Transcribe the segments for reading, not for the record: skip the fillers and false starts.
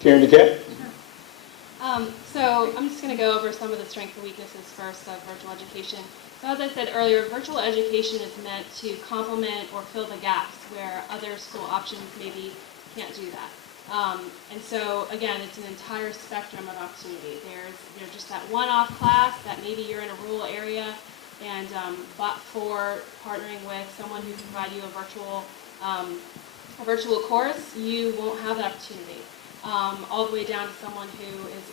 Karen Duquette? So I'm just going to go over some of the strengths and weaknesses first of virtual education. So as I said earlier, virtual education is meant to complement or fill the gaps where other school options maybe can't do that. And so again, it's an entire spectrum of opportunity. There's just that one-off class that maybe you're in a rural area, and but for partnering with someone who can provide you a virtual course, you won't have that opportunity. All the way down to someone who is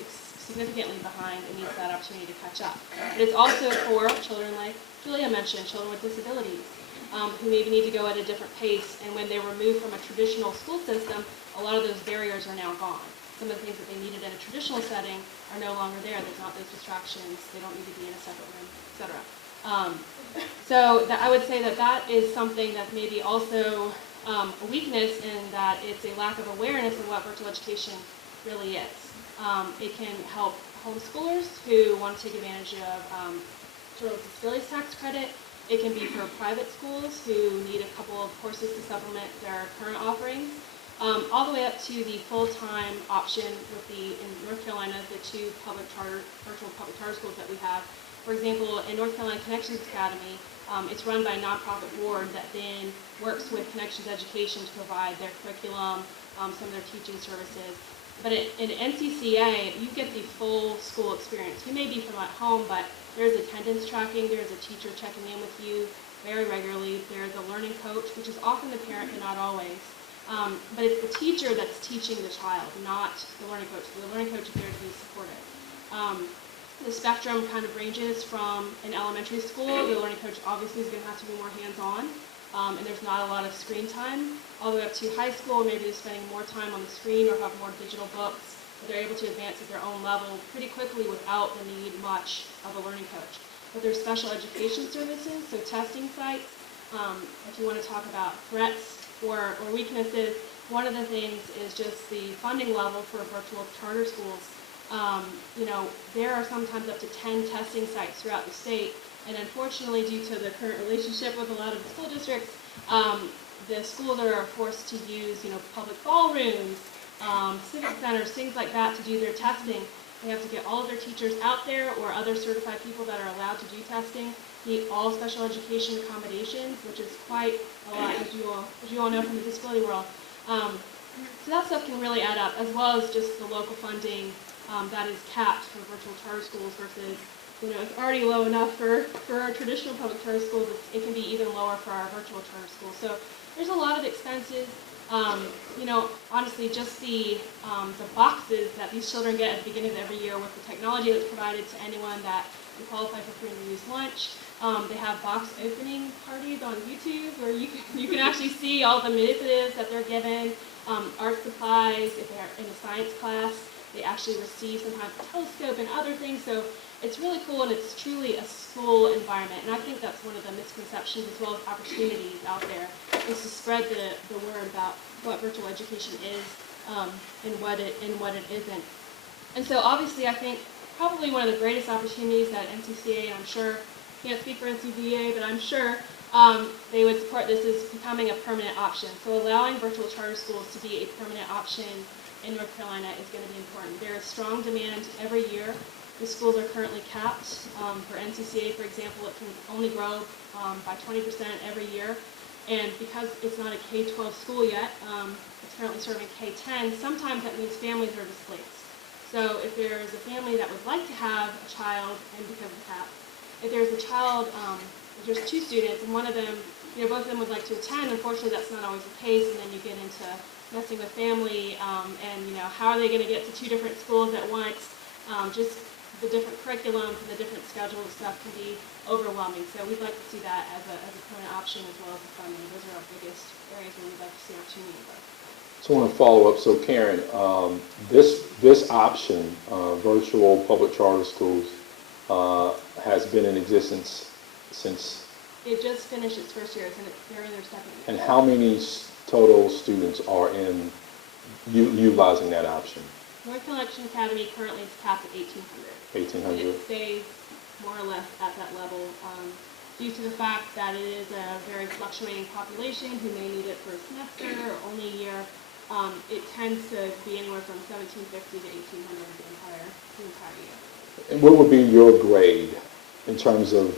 significantly behind and needs that opportunity to catch up. But it's also for children, like Julia mentioned, children with disabilities, who maybe need to go at a different pace, and when they're removed from a traditional school system, a lot of those barriers are now gone. Some of the things that they needed in a traditional setting are no longer there. There's not those distractions. They don't need to be in a separate room, etc. I would say that is something that maybe also a weakness in that it's a lack of awareness of what virtual education really is. It can help homeschoolers who want to take advantage of children's disabilities tax credit. It can be for private schools who need a couple of courses to supplement their current offerings, all the way up to the full-time option with in North Carolina, the two virtual public charter schools that we have. For example, in North Carolina Connections Academy, it's run by a nonprofit board that then works with Connections Education to provide their curriculum, some of their teaching services. But in NCCA, you get the full school experience. You may be from at home, but there's attendance tracking, there's a teacher checking in with you very regularly, there's a learning coach, which is often the parent but not always. But it's the teacher that's teaching the child, not the learning coach. The learning coach is there to be supportive. The spectrum kind of ranges from in elementary school, the learning coach obviously is going to have to be more hands-on, and there's not a lot of screen time, all the way up to high school, maybe they're spending more time on the screen or have more digital books, but they're able to advance at their own level pretty quickly without the need much of a learning coach. But there's special education services, so testing sites. If you want to talk about threats or weaknesses, one of the things is just the funding level for virtual charter schools. There are sometimes up to 10 testing sites throughout the state, and unfortunately, due to the current relationship with a lot of the school districts, the schools are forced to use, public ballrooms, civic centers, things like that to do their testing. They have to get all of their teachers out there or other certified people that are allowed to do testing, meet all special education accommodations, which is quite a lot, as you all know from the disability world. So that stuff can really add up, as well as just the local funding that is capped for virtual charter schools versus, it's already low enough for our traditional public charter schools. It can be even lower for our virtual charter schools. So there's a lot of expenses. Honestly, just the boxes that these children get at the beginning of every year with the technology that's provided to anyone that can qualify for free and reduced lunch. They have box opening parties on YouTube where you can actually see all the manipulatives that they're given, art supplies. If they're in a science class, they actually receive sometimes a telescope and other things. So it's really cool, and it's truly a school environment. And I think that's one of the misconceptions as well as opportunities out there, is to spread the word about what virtual education is and what it isn't. And so obviously I think probably one of the greatest opportunities that NCCA, and I'm sure, can't speak for NCCA, but I'm sure they would support this, is becoming a permanent option. So allowing virtual charter schools to be a permanent option in North Carolina is going to be important. There is strong demand every year. The schools are currently capped. For NCCA, for example, it can only grow by 20% every year. And because it's not a K-12 school yet, it's currently serving K-10, sometimes that means families are displaced. So if there is a family that would like to have a child, and because of CAP, if there's a child, if there's two students, and one of them, both of them would like to attend, unfortunately that's not always the case, and then you get into messing with family, and how are they going to get to two different schools at once? Just the different curriculums and the different schedules and stuff can be overwhelming. So we'd like to see that as a permanent option as well as the funding. Those are our biggest areas where we'd like to see opportunity. So I want to follow up. So Karen, this option, virtual public charter schools, has been in existence since? It just finished its first year, and they're in their second year. And how many total students are in utilizing that option? North Carolina Academy currently is capped at 1,800. 1,800. It stays more or less at that level due to the fact that it is a very fluctuating population who may need it for a semester or only a year. it tends to be anywhere from 1750 to 1800 the entire year. And what would be your grade in terms of,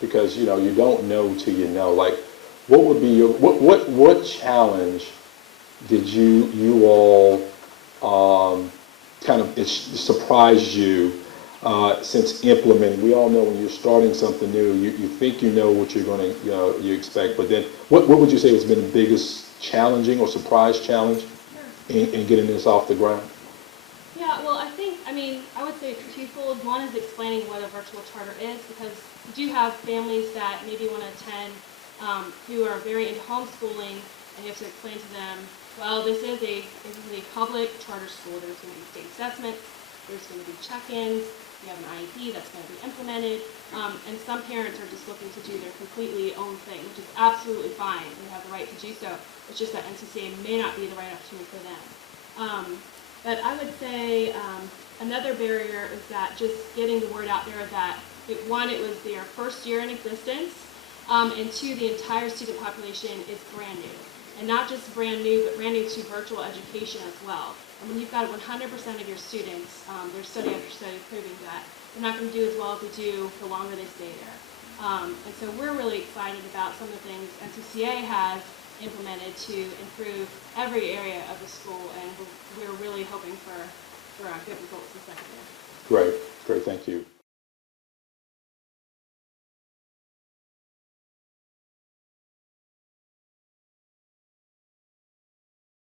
because, you know, you don't know till you know, like, what would be your, what challenge did you all kind of surprised you since implementing? We all know when you're starting something new, you think you know what you're going to, you expect, but then what would you say has been the biggest challenging or surprise challenge in getting this off the ground? Yeah, well, I would say it's twofold. One is explaining what a virtual charter is, because you do have families that maybe want to attend who are very into homeschooling, and you have to explain to them, well, this is a public charter school. There's going to be state assessments, there's going to be check-ins, you have an IEP that's going to be implemented, and some parents are just looking to do their completely own thing, which is absolutely fine. They have the right to do so. It's just that NCCA may not be the right opportunity for them. But I would say another barrier is that just getting the word out there that, one, it was their first year in existence, and two, the entire student population is brand new. And not just brand new, but brand new to virtual education as well. And when you've got 100% of your students, there's study after study proving that they're not going to do as well as they do the longer they stay there. And so we're really excited about some of the things NCCA has implemented to improve every area of the school, and we're really hoping for good results the second year. Great, great, thank you.